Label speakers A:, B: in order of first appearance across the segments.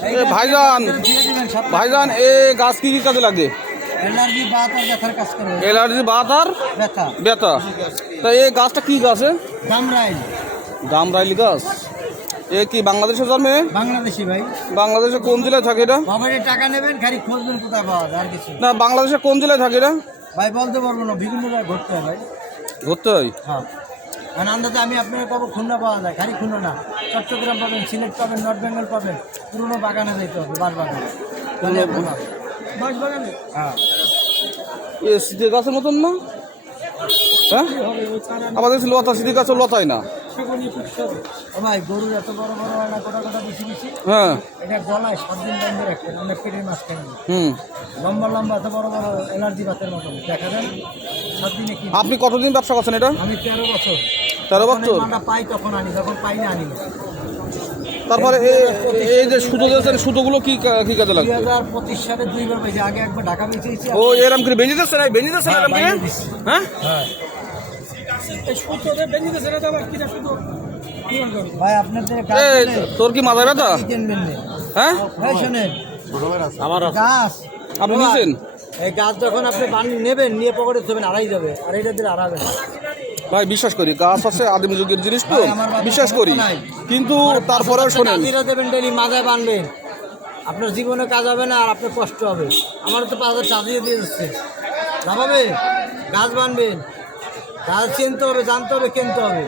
A: এ ভাইজান ভাইজান এ গাছ কি কি কাজে লাগে?
B: এলার্জি বাত আর ব্যথা।
A: তা এই গাছটা কি গাছে
B: দামরাইল।
A: গাছ। এ কি বাংলাদেশে জন্মে?
B: বাংলাদেশি ভাই।
A: বাংলাদেশে কোন জেলায় থাকে এটা?
B: টাকা নেবেন খালি খুঁজবেন কোথায় পাওয়া আর কিছু না।
A: বাংলাদেশে কোন জেলায় থাকে এটা?
B: ভাই বলতে পারব না বিভিন্ন জায়গায় ঘুরতে হয় ভাই।
A: ঘুরতে হয়?
B: হ্যাঁ। মানে আন্দাজে আমি আপনাকে পাবো খুলনা পাওয়া যায়? খালি খুলনা না চট্টগ্রাম পাবেন সিলেট পাবেন নর্থ বেঙ্গল পাবেন। পুরোনো বাগানে যাইতে হবে বাস বাগানে। বাঁশ। বাগানে? হ্যাঁ।
A: এ সিদ্ধি গাছের মতন না? হ্যাঁ? আমাদের লতা সিদ্ধি গাছ লতাই না।
B: ভাই গরুর এত বড় বড় হয় না গোটা গোটা বেশি বেশি?
A: হ্যাঁ।
B: এটা গলায় সাত দিন বন্ধ রাখবেন আমরা পেটের মাছ খাই
A: হুম।
B: লম্বা লম্বা এত বড় বড় এলার্জি বাতের মতন দেখা যায়? সাত দিনে কি?
A: আপনি কতদিন ব্যবসা করছেন এটা?
B: আমি তেরো বছর।
A: তেরো বছর?
B: পাই তখন আনি যখন পাই না আনি
A: তারপরে এই যে সুতো দিয়েছেন সুতোগুলো কি কি কাজে লাগবে?
B: পঁচিশ সালে দুইবার পেয়েছি আগে একবার ঢাকা বেঁচেছি
A: ও এরম করে বেঁধে দিচ্ছেন এই বেঁধে দিচ্ছেন
B: হ্যাঁ,
A: এরম করে? হ্যাঁ?
B: হ্যাঁ।
A: তোর কি মাথা ব্যথা?
B: না?
A: হ্যাঁ? আমার
B: গাছ।
A: আপনি নিয়েছেন
B: এই গাছ যখন আপনি বান- নেবেন নিয়ে পকেটে থবেন আড়াই যাবে। আর এটা দিলে আড়াবে না।
A: ভাই বিশ্বাস করি গাছ আছে আদিম যুগের জিনিস তো। বিশ্বাস করি। কিন্তু তারপরেও শোনেন।
B: মাথায় বানবেন। আপনার জীবনে কাজ হবে না আর আপনার কষ্ট হবে। আমার তো পাঁচ হাজার চাঁদিয়ে দিয়ে যাচ্ছে। যাবে গাছ বানবেন। গাছ চিনতে হবে জানতে হবে কিনতে হবে।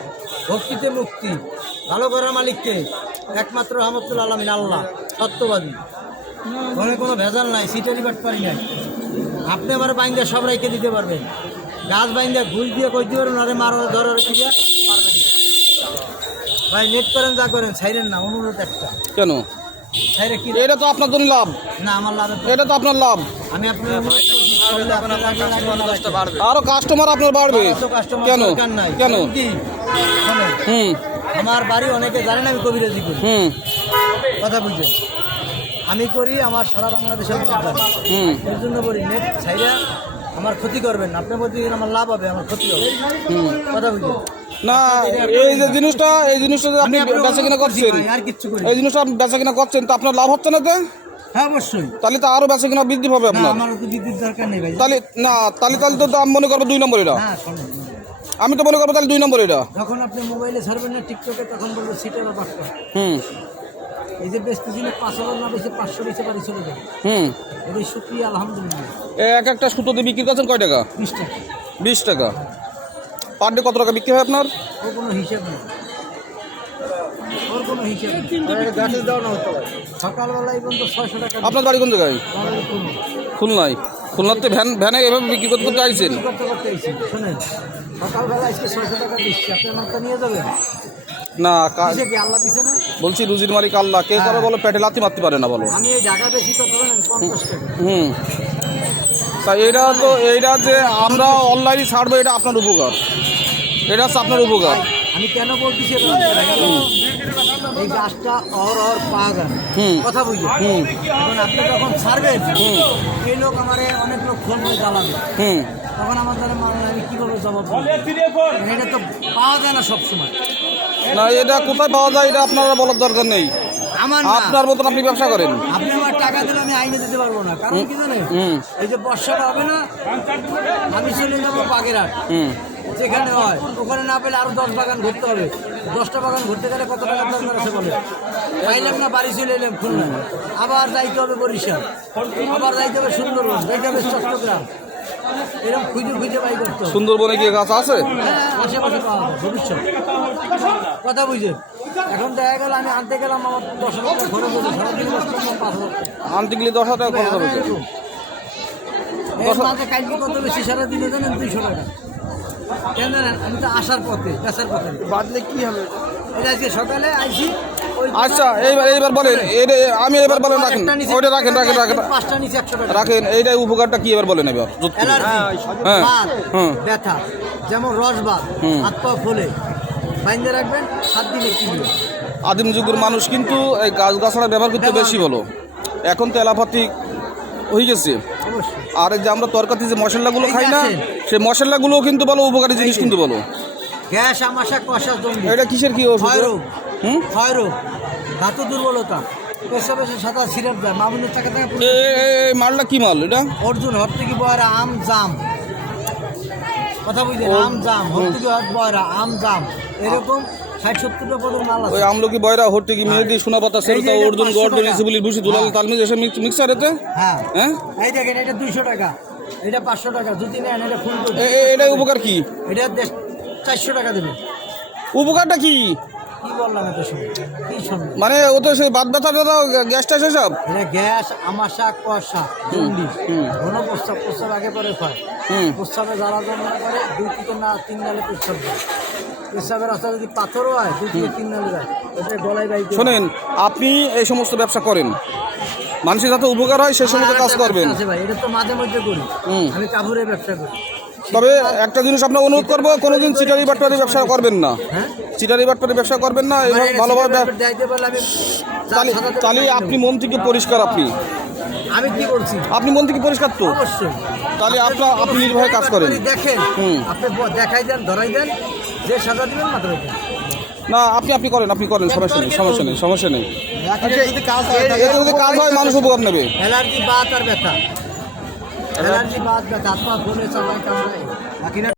B: ভক্তিতে মুক্তি। ভালো করার মালিককে একমাত্র রহমতুল আলমিন আল্লাহ সত্যবাদী। ঘরে কোনো ভেজাল নাই সিটারি বাট পারি নাই। আপনি আবার বাইন্দা সব রেখে দিতে পারবেন। গাছ বাইন্দা ঘুষ দিয়ে কই দিতে পারবেন আরে মারো ধরো দিয়ে পারবেন না ভাই নেট করেন যা করেন ছাইরেন না অনুরোধ একটা।
A: কেন?
B: ছাইরে কি
A: এটা তো আপনার জন্য লাভ।
B: না আমার লাভের তো-
A: এটা তো আপনার লাভ।
B: আমি আপনার
A: আরও কাস্টমার আপনার বাড়বে। কেন? কেন?
B: কি?
A: হুম।
B: আমার বাড়ি অনেকে জানেন আমি কবিরাজি করি।
A: হুম।
B: কথা আমি করি আমার সারা বাংলাদেশের লোক
A: হুম।
B: এর জন্য বলি নেট ছাইরা আমার ক্ষতি করবেন। আপনার প্রতি আমার লাভ হবে আমার ক্ষতি হবে। কথা বুঝছেন
A: না এই যে জিনিসটা এই জিনিসটা আপনি
B: আমি
A: বেচা কিনা
B: করছি
A: করছেন এই জিনিসটা আপনি বেচা কিনা করছেন তো আপনার লাভ হচ্ছে না তো
B: হ্যাঁ অবশ্যই।
A: তাহলে তো আরও বেচা কিনা বৃদ্ধি পাবে আপনার।
B: আমার তো বিদ্যুৎ দরকার নেই ভাই।
A: তাহলে না তাহলে তাহলে তো আমি মনে করব দুই নম্বর এটা
B: হ্যাঁ
A: আমি তো মনে করব তাহলে দুই নম্বর এটা
B: যখন আপনি মোবাইলে ছাড়বেন না টিকটকে তখন বলব সিটের বা পাঁচটা
A: হুম।
B: এই যে বেচতে ছিল পাঁচ হাজার না বেশি পাঁচশো বেশি বাড়ি চলে যাবে।
A: হুম।
B: এটাই শুক্রিয়া আলহামদুলিল্লাহ।
A: এ এক একটা সুতোতে বিক্রি করছেন কয় টাকা?
B: বিশ টাকা।
A: বিশ টাকা। পার ডে কত টাকা বিক্রি হয় আপনার?
B: ওর কোনো হিসেব নেই। ওর কোনো হিসেব গাছের দেওয়া না হতে পারে। সকালবেলা পর্যন্ত ছয়শো টাকা
A: আপনার বাড়ি কোন জায়গায়। খুলনায়। খুলনাতে ভ্যান ভ্যানে এভাবে বিক্রি করতে করতে আইছেন?
B: করতে করতে এসেছি শোনেন সকালবেলা আজকে ছয়শো টাকা দিচ্ছি। নিয়ে যাবেন?
A: না বলছি রুজির মালিক আল্লাহ। কে করে বলো পেটে লাথি মারতে পারে না বলো?
B: আমি এই বেশি
A: হুম। তা এইটা তো এইটা যে আমরা অনলাইনে ছাড়বো এটা আপনার উপকার। এটা হচ্ছে আপনার উপকার।
B: আমি কেন এটা জানেন? এই গাছটা অহর অহর পাওয়া যায় কথা বুঝে এখন আপনি যখন ছাড়বেন এই লোক আমারে অনেক লোক ফোন করে জ্বালাবে।
A: হুম।
B: তখন আমার দ্বারা মানে আমি কীভাবে জবাব? এটা তো পাওয়া যায় না সবসময়।
A: না এটা কোথায় পাওয়া যায় এটা আপনারা বলার দরকার নেই।
B: আমার না।
A: আপনার মতন আপনি ব্যবসা করেন।
B: আপনি আমার টাকা দিলে আমি আইনে দিতে পারব না। কারণ কি জানেন এই যে বর্ষাটা হবে না আমি চলে যাব বাগেরহাট। যেখানে হয় ওখানে না পেলে আরও দশ বাগান ঘুরতে হবে। দশটা বাগান ঘুরতে গেলে কত টাকার দরকার আছে বলে? পাইলাম না বাড়ি চলে এলাম খুলনা। আবার যাইতে হবে বরিশাল। আবার যাইতে হবে সুন্দরবন যাইতে হবে চট্টগ্রাম। এরকম খুঁজে খুঁজে বাই করতে
A: সুন্দরবনে কি গাছ আছে?
B: হ্যাঁ, আশেপাশে পাওয়া যায় ভবিষ্যৎ। কথা বুঝে? এখন দেখা গেল আমি আনতে গেলাম আমার দশ হাজার টাকা খরচ হলো সারাদিনে পাঁচ হাজার
A: আনতে গেলে দশ হাজার টাকা খরচ হবে
B: কালকে কত বেশি? জানেন দুইশো টাকা। কেন জানেন? আমি তো আসার পথে আসার পথে।
C: বাদলে কি হবে?
B: এটা আজকে সকালে ওই
A: আচ্ছা এইবার এইবার বলেন এটা আমি এবার বলেন রাখেন ওইটা রাখেন রাখেন রাখেন। রাখেন এইটাই উপকারটা কি এবার বলেন এবার যুক্ত হ্যাঁ, হুম।
B: ব্যথা যেমন রসবাত
A: হুম।
B: হাত পা ফুলে। বাইন্দে রাখবেন সাত দিনে
A: আদিম যুগের মানুষ কিন্তু এই গাছ গাছড়া ব্যবহার করতে বেশি বলো এখন তো এলাপাতি হয়ে গেছে। আর এই যে আমরা তরকারি যে মশলাগুলো খাই না। সেই মশলাগুলো কিন্তু বলো উপকারী জিনিস কিন্তু বলো
B: গ্যাস আমাশা কষা জমি।
A: এটা কিসের কি ওষুধ হুম?
B: ক্ষয় রোগ ধাতু দুর্বলতা। সাদা সিরাপ দেয়। মামুনের থেকে
A: এই মালটা কি মাল এটা?
B: অর্জুন হর থেকে বয়রা আম জাম। কথা আম জাম। হর থেকে হর বয়রা আম জাম। এরকম ষাট সত্তরটা পদের মাল
A: ওই আমলকি বয়রা? হট্টিকি মেহেদি সোনাপাতা
B: এই যে
A: সেরতা
B: এটা
A: অর্জুন
B: 500
A: গর্জন
B: টাকা।
A: ইসিবুলির ভুসি দুলাল
B: হ্যাঁ।
A: তালমিজ এসে মিক্সার এতে?
B: হ্যাঁ।
A: হ্যাঁ?
B: এই দেখেন এটা দুইশো টাকা। এটা পাঁচশো টাকা। এটা ফুল
A: উপকার কি?
B: এটা চারশো টাকা দেবে।
A: উপকারটা কি?
B: কি বললাম কি
A: মানে ও তো সেই বাদ ব্যথা ট্যাথা, গ্যাস ট্যাস এসব
B: এটা গ্যাস আমাশা কষা জন্ডিস। ঘন প্রস্তাব প্রস্তাব আগে পরে হয়। প্রস্তাবে যারা জন্ম করে দুই থেকে না তিন নালে প্রস্তাব প্রস্তাবের রাস্তা যদি পাথরও হয় দুই থেকে তিন নালে যায়। এটা গলায় বাইক
A: শোনেন আপনি এই সমস্ত ব্যবসা করেন। মানুষের যাতে উপকার হয় সে সমস্ত কাজ করবেন।
B: ভাই এটা তো মাঝে মধ্যে করি। আমি কাপড়ের ব্যবসা করি।
A: তবে একটা জিনিস আপনার অনুরোধ করব কোনোদিন চিটারি বাটপারি ব্যবসা করবেন না।
B: হ্যাঁ?
A: চিটারি বাটপারি ব্যবসা করবেন না এবং ভালোভাবে তাহলে আপনি। মন থেকে পরিষ্কার আপনি।
B: আমি কি করছি?
A: আপনি মন থেকে পরিষ্কার তো।
B: অবশ্যই।
A: তাহলে আপনার আপনি নির্ভয়ে কাজ করেন।
B: দেখেন
A: হুম।
B: আপনি দেখাই দেন ধরাই দেন যে সাজা দিবেন মাত্র
A: না আপনি আপনি করেন আপনি করেন সমস্যা নেই সমস্যা নেই সমস্যা নেই।
B: যদি কাজ হয়
A: এতে যদি কাজ হয় মানুষ উপকার নেবে।
B: অ্যালার্জি বাত আর ব্যথা। অ্যালার্জি বাত ব্যথা ফোনে চালায় কামড়ায়।